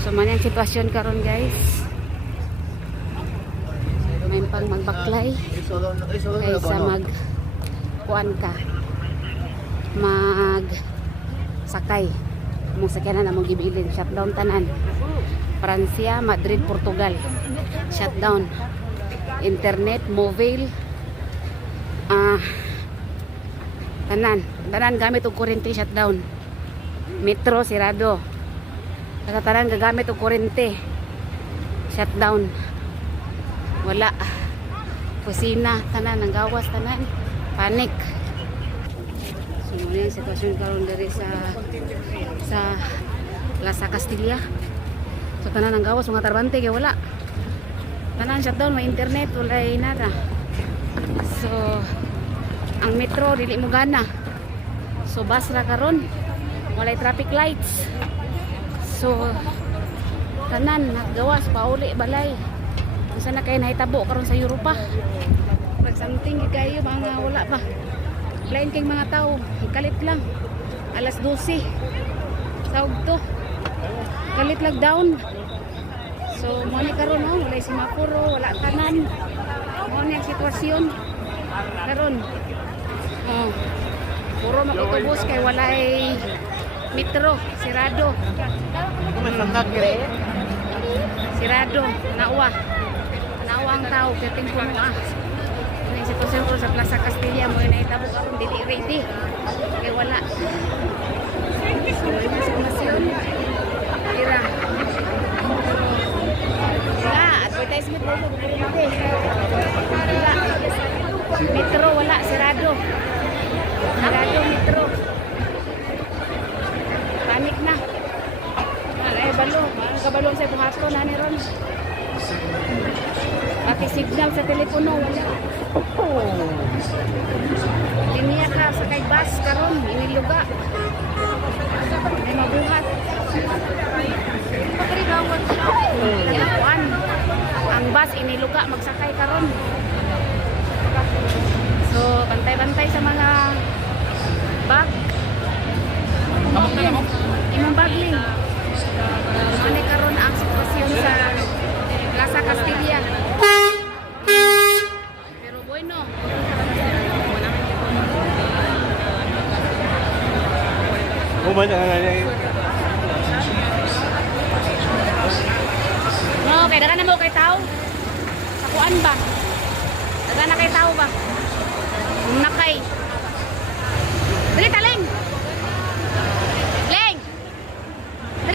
So man yung sitwasyon karon guys. May pang magbaklay kaysa mag kuan ka. Mag sakay. Mong sakyanan na mong gibilin. Shutdown tanan. Pransya, Madrid, Portugal. Shutdown. Internet, mobile. Tanan gamit og kuryente shutdown. Metro sirado. Tanan gagamit og kuryente shutdown. Wala. Kusina tanan ang gawas tanan. Panik. So mo yung sitwasyon karon diri sa Plaza Castilla. So tanan ang gawas mga tarbante kay wala. Tanan shutdown, may internet, wala nada. So ang metro dili mo gana. So bus ra karon, walay traffic lights. So tanan naggawas pauli balay. Usa na kay nahitabo karon sa Europa. Pag something kayo mga wala pa. Lain kay mga tao, kalit lang. Alas 12. Saog to. Kalit lang down. So mo ni karon no, walay semapuro, wala tanan. Mo ni ang sitwasyon karon. Puro mag-autobus kay walay metro, sirado. Sirado, nawa ang tao, kating puno Yung sitwasyon ko sa Plaza Castilla mo na itabo akong dili ready. Kaya wala. So, yung sitwasyon. Tira. Wala, advertisement mo. Wala. Metro, wala, sirado. Sirado, metro. Panik na. Ay, balo. Kabalong sa buhato na ni Ron. Pati signal sa telepono, wala. Linya ka sa kay bus karon, iniluga. Ay mabuhat. Pagrigawan siya. Kuan. Ang bus iniluga magsakay karon. So, bantay-bantay sa mga bag. Imong bagling. Ano karon ang sitwasyon sa Plaza Castilla. Pero bueno. No, kay dagan na mo kay tao. Sakuan ba? Dagan na kay tao ba?